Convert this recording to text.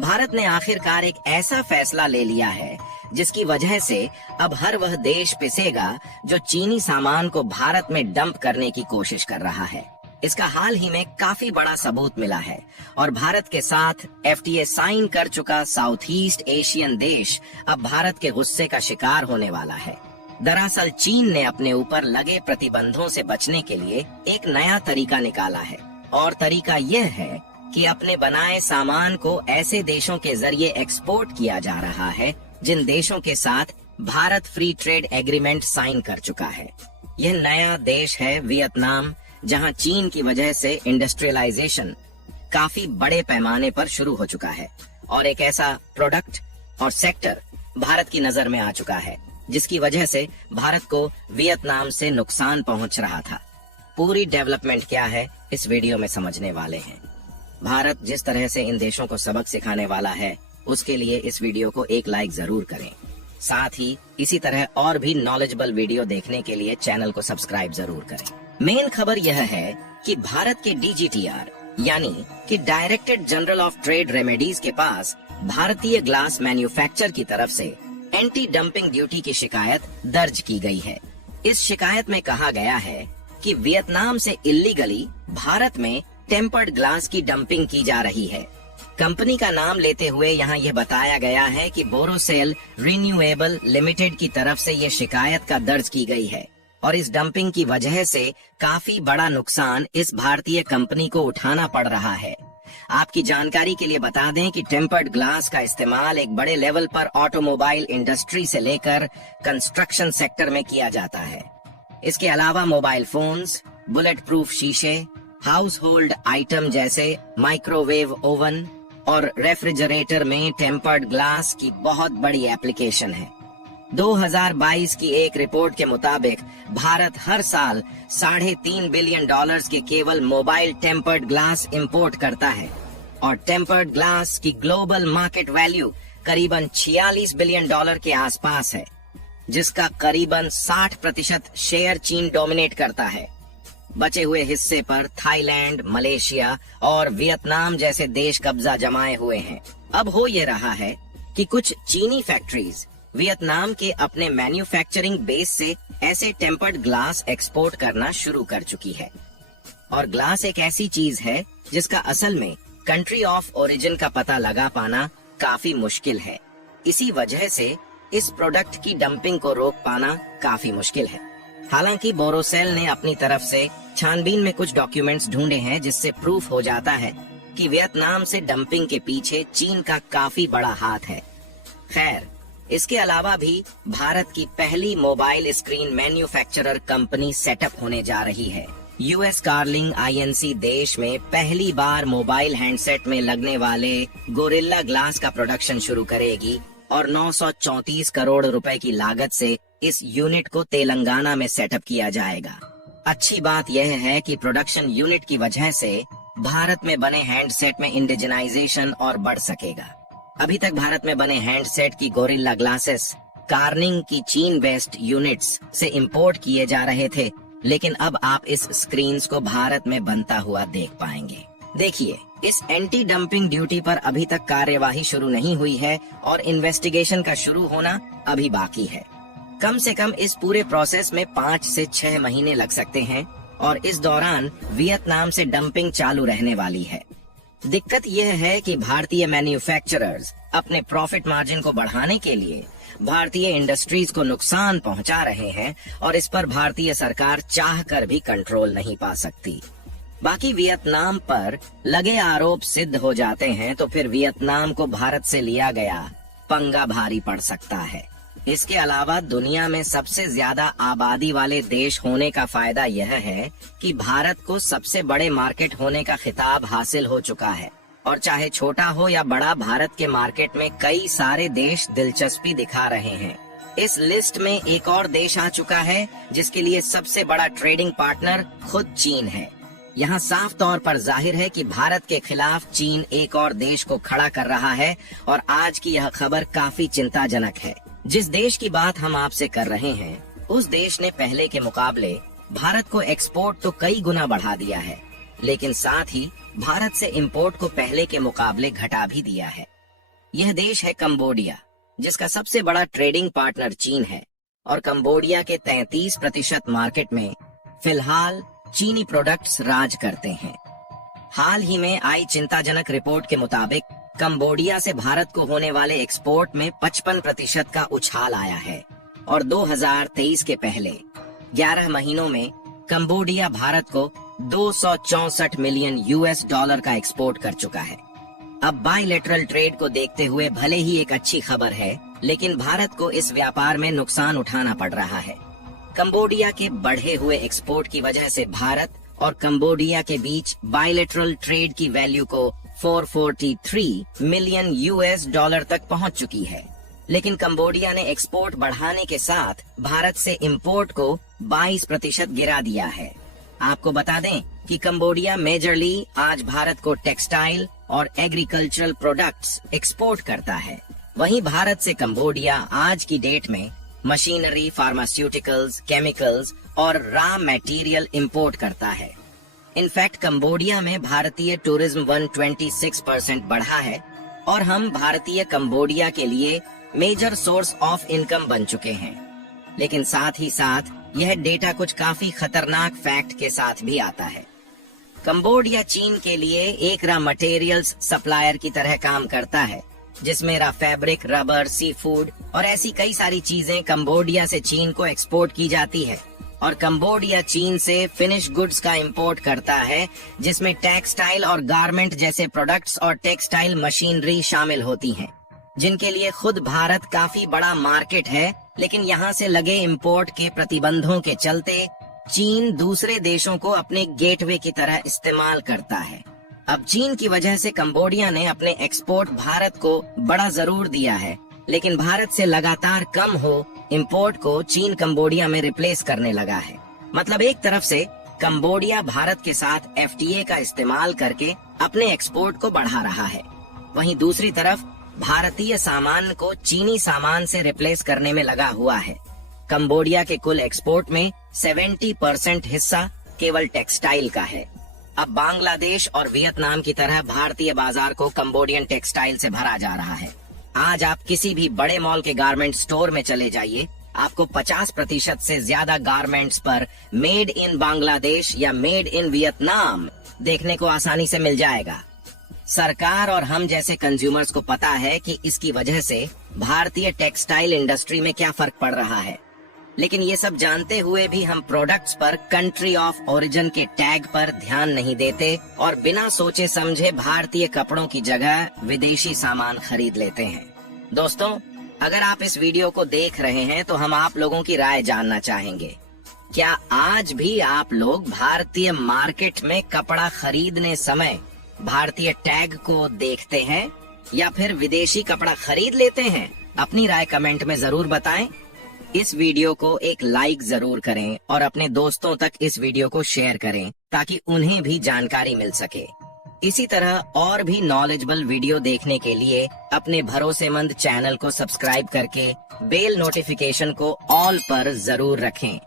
भारत ने आखिरकार एक ऐसा फैसला ले लिया है जिसकी वजह से अब हर वह देश पिसेगा जो चीनी सामान को भारत में डंप करने की कोशिश कर रहा है। इसका हाल ही में काफी बड़ा सबूत मिला है और भारत के साथ FTA साइन कर चुका साउथ ईस्ट एशियन देश अब भारत के गुस्से का शिकार होने वाला है। दरअसल चीन ने अपने ऊपर लगे प्रतिबंधों से बचने के लिए एक नया तरीका निकाला है और तरीका यह है कि अपने बनाए सामान को ऐसे देशों के जरिए एक्सपोर्ट किया जा रहा है जिन देशों के साथ Bharat free trade agreement sign कर चुका है। यह नया देश है वियतनाम, जहां चीन की वजह से इंडस्ट्रियलाइजेशन काफी बड़े पैमाने पर शुरू हो चुका है और एक ऐसा प्रोडक्ट और सेक्टर भारत की नजर में आ चुका है जिसकी वजह से भारत को वियतनाम से नुकसान पहुंच रहा था। पूरी डेवलपमेंट क्या है इस वीडियो में समझने वाले हैं। भारत जिस तरह से इन देशों को सबक सिखाने वाला है उसके लिए इस वीडियो को एक लाइक जरूर करें। साथ ही इसी तरह और भी नॉलेजेबल वीडियो देखने के लिए चैनल को सब्सक्राइब जरूर करें। मेन खबर यह है कि भारत के DGTR यानी कि directorate general of trade remedies के पास भारतीय ग्लास मैन्युफैक्चर की तरफ से एंटी डंपिंग ड्यूटी की शिकायत दर्ज की गई है। इस शिकायत में कहा गया है कि वियतनाम से इल्लीगली भारत में टेम्पर्ड ग्लास की डंपिंग की जा रही है। कंपनी का नाम लेते हुए यहाँ यह बताया गया है कि बोरोसेल रिन्यूएबल लिमिटेड की तरफ से ये शिकायत का दर्ज की गई है और इस डंपिंग की वजह से काफी बड़ा नुकसान इस भारतीय कंपनी को उठाना पड़ रहा है। आपकी जानकारी के लिए बता दें कि टेम्पर्ड ग्लास का इस्तेमाल एक बड़े लेवल पर ऑटोमोबाइल इंडस्ट्री से लेकर कंस्ट्रक्शन सेक्टर में किया जाता है। इसके अलावा मोबाइल फोन्स, बुलेट प्रूफ शीशे, हाउस होल्ड आइटम जैसे माइक्रोवेव ओवन और रेफ्रिजरेटर में टेम्पर्ड ग्लास की बहुत बड़ी एप्लीकेशन है। 2022 की एक रिपोर्ट के मुताबिक भारत हर साल $3.5 बिलियन के केवल मोबाइल टेम्पर्ड ग्लास इंपोर्ट करता है और टेम्पर्ड ग्लास की ग्लोबल मार्केट वैल्यू करीबन $46 बिलियन के आसपास है, जिसका करीबन 60% शेयर चीन डोमिनेट करता है। बचे हुए हिस्से पर थाईलैंड, मलेशिया और वियतनाम जैसे देश कब्जा जमाए हुए हैं। अब हो ये रहा है कि कुछ चीनी फैक्ट्रीज वियतनाम के अपने मैन्युफैक्चरिंग बेस से ऐसे टेम्पर्ड ग्लास एक्सपोर्ट करना शुरू कर चुकी है। और ग्लास एक ऐसी चीज है जिसका असल में कंट्री ऑफ ओरिजिन का पता लगा पाना काफी मुश्किल है। इसी वजह से इस प्रोडक्ट की डंपिंग को रोक पाना काफी मुश्किल है। हालांकि बोरोसेल ने अपनी तरफ से छानबीन में कुछ डॉक्यूमेंट्स ढूंढे हैं जिससे प्रूफ हो जाता है कि वियतनाम से डंपिंग के पीछे चीन का काफी बड़ा हाथ है। खैर, इसके अलावा भी भारत की पहली mobile screen manufacturer company setup होने जा रही है। US कार्लिंग INC देश में पहली बार मोबाइल हैंडसेट में लगने वाले गोरिल्ला ग्लास का प्रोडक्शन शुरू करेगी और 934 करोड़ रुपए की लागत से इस यूनिट को तेलंगाना में सेटअप किया जाएगा। अच्छी बात यह है कि प्रोडक्शन यूनिट की वजह से भारत में बने हैंडसेट में इंडिजिनाइजेशन और बढ़ सकेगा। अभी तक भारत में बने हैंडसेट की गोरिल्ला ग्लासेस कार्निंग की चीन बेस्ड यूनिट्स से इंपोर्ट किए जा रहे थे, लेकिन अब आप इस स्क्रीन्स को भारत में बनता हुआ देख पाएंगे। देखिए, इस एंटी डंपिंग ड्यूटी पर अभी तक कार्यवाही शुरू नहीं हुई है और इन्वेस्टिगेशन का शुरू होना अभी बाकी है। कम से कम इस पूरे प्रोसेस में 5 से 6 महीने लग सकते हैं और इस दौरान वियतनाम से डंपिंग चालू रहने वाली है। दिक्कत यह है कि भारतीय मैन्युफैक्चरर्स अपने प्रॉफिट मार्जिन को बढ़ाने के लिए भारतीय इंडस्ट्रीज को नुकसान पहुंचा रहे हैं और इस पर भारतीय सरकार चाहकर भी कंट्रोल नहीं पा सकती। बाकी वियतनाम पर लगे आरोप सिद्ध हो जाते हैं तो फिर वियतनाम को भारत से लिया गया पंगा भारी पड़ सकता है। इसके अलावा दुनिया में सबसे ज्यादा आबादी वाले देश होने का फायदा यह है कि भारत को सबसे बड़े मार्केट होने का खिताब हासिल हो चुका है और चाहे छोटा हो या बड़ा, भारत के मार्केट में कई सारे देश दिलचस्पी दिखा रहे हैं। इस लिस्ट में एक और देश आ चुका है जिसके लिए सबसे बड़ा ट्रेडिंग पार्टनर खुद चीन है। यहाँ साफ तौर पर जाहिर है कि भारत के खिलाफ चीन एक और देश को खड़ा कर रहा है और आज की यह खबर काफी चिंताजनक है। जिस देश की बात हम आपसे कर रहे हैं उस देश ने पहले के मुकाबले भारत को एक्सपोर्ट तो कई गुना बढ़ा दिया है, लेकिन साथ ही भारत से इंपोर्ट को पहले के मुकाबले घटा भी दिया है। यह देश है कंबोडिया, जिसका सबसे बड़ा ट्रेडिंग पार्टनर चीन है और कंबोडिया के 33% मार्केट में फिलहाल चीनी प्रोडक्ट्स राज करते हैं। हाल ही में आई चिंताजनक रिपोर्ट के मुताबिक कंबोडिया से भारत को होने वाले एक्सपोर्ट में 55% का उछाल आया है और 2023 के पहले 11 महीनों में कंबोडिया भारत को 264 मिलियन यूएस डॉलर का एक्सपोर्ट कर चुका है। अब बायलैटरल ट्रेड को देखते हुए भले ही एक अच्छी खबर है, लेकिन भारत को इस व्यापार में नुकसान उठाना पड़ रहा है। कंबोडिया के बढ़े हुए एक्सपोर्ट की वजह से भारत और कंबोडिया के बीच बायलैटरल ट्रेड की वैल्यू को 443 मिलियन यूएस डॉलर तक पहुंच चुकी है। लेकिन कंबोडिया ने एक्सपोर्ट बढ़ाने के साथ भारत से इंपोर्ट को 22% गिरा दिया है। आपको बता दें कि कंबोडिया मेजरली आज भारत को टेक्सटाइल और एग्रीकल्चरल प्रोडक्ट्स एक्सपोर्ट करता है। वहीं भारत से कंबोडिया आज की डेट में मशीनरी, फार्मास्यूटिकल्स, केमिकल्स और रॉ मटेरियल इंपोर्ट करता है। इनफैक्ट कंबोडिया में भारतीय टूरिज्म 126% बढ़ा है और हम भारतीय कंबोडिया के लिए मेजर सोर्स ऑफ इनकम बन चुके हैं। लेकिन साथ ही साथ यह डेटा कुछ काफी खतरनाक फैक्ट के साथ भी आता है। कंबोडिया चीन के लिए एक रॉ मटेरियल्स सप्लायर की तरह काम करता है, जिसमें फैब्रिक, रबर, सी फूड और ऐसी कई सारी चीजें कंबोडिया से चीन को एक्सपोर्ट की जाती है और कंबोडिया चीन से फिनिश गुड्स का इंपोर्ट करता है, जिसमें टेक्सटाइल और गारमेंट जैसे प्रोडक्ट्स और टेक्सटाइल मशीनरी शामिल होती हैं, जिनके लिए खुद भारत काफी बड़ा मार्केट है। लेकिन यहाँ से लगे इंपोर्ट के प्रतिबंधों के चलते चीन दूसरे देशों को अपने गेटवे की तरह इस्तेमाल करता है। अब चीन की वजह से कंबोडिया ने अपने एक्सपोर्ट भारत को बड़ा जरूर दिया है, लेकिन भारत से लगातार कम हो इंपोर्ट को चीन कंबोडिया में रिप्लेस करने लगा है। मतलब एक तरफ से कंबोडिया भारत के साथ एफटीए का इस्तेमाल करके अपने एक्सपोर्ट को बढ़ा रहा है, वहीं दूसरी तरफ भारतीय सामान को चीनी सामान से रिप्लेस करने में लगा हुआ है। कंबोडिया के कुल एक्सपोर्ट में 70% हिस्सा केवल टेक्सटाइल का है। अब बांग्लादेश और वियतनाम की तरह भारतीय बाजार को कंबोडियन टेक्सटाइल से भरा जा रहा है। आज आप किसी भी बड़े मॉल के गारमेंट स्टोर में चले जाइए, आपको 50% से ज्यादा गारमेंट्स पर मेड इन बांग्लादेश या मेड इन वियतनाम देखने को आसानी से मिल जाएगा। सरकार और हम जैसे कंज्यूमर्स को पता है कि इसकी वजह से भारतीय टेक्सटाइल इंडस्ट्री में क्या फर्क पड़ रहा है, लेकिन ये सब जानते हुए भी हम प्रोडक्ट्स पर कंट्री ऑफ ओरिजिन के टैग पर ध्यान नहीं देते और बिना सोचे समझे भारतीय कपड़ों की जगह विदेशी सामान खरीद लेते हैं। दोस्तों, अगर आप इस वीडियो को देख रहे हैं तो हम आप लोगों की राय जानना चाहेंगे। क्या आज भी आप लोग भारतीय मार्केट में कपड़ा खरीदने समय भारतीय टैग को देखते हैं या फिर विदेशी कपड़ा खरीद लेते हैं? अपनी राय कमेंट में जरूर बताएं। इस वीडियो को एक लाइक जरूर करें और अपने दोस्तों तक इस वीडियो को शेयर करें ताकि उन्हें भी जानकारी मिल सके। इसी तरह और भी नॉलेजेबल वीडियो देखने के लिए अपने भरोसेमंद चैनल को सब्सक्राइब करके बेल नोटिफिकेशन को ऑल पर जरूर रखें।